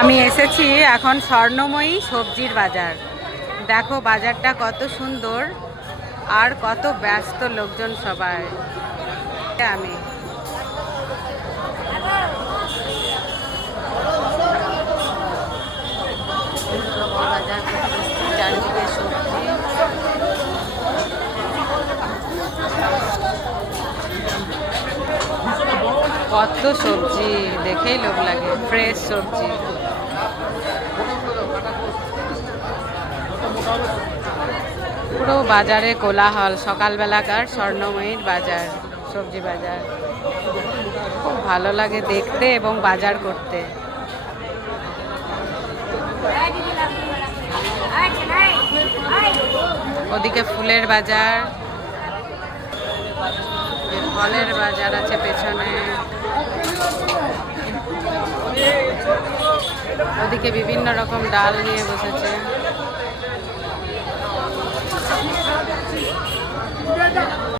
আমি এসেছি এখন স্বর্ণময়ী সবজির বাজার। দেখো বাজারটা কত সুন্দর আর কত ব্যস্ত লোকজন সবাই। আমি বাজার করতেছি, চারিদিকে সবজি। কত সবজি দেখেই লোভ লাগে, ফ্রেশ সবজি। পুরো বাজারে কোলাহল, সকালবেলাকার স্বর্ণময়ীর বাজার, সবজি বাজার। খুব ভালো লাগে দেখতে এবং বাজার করতে। ওদিকে ফুলের বাজার, ফলের বাজার আছে পেছনে। ওদিকে বিভিন্ন রকম ডাল নিয়ে বসেছে।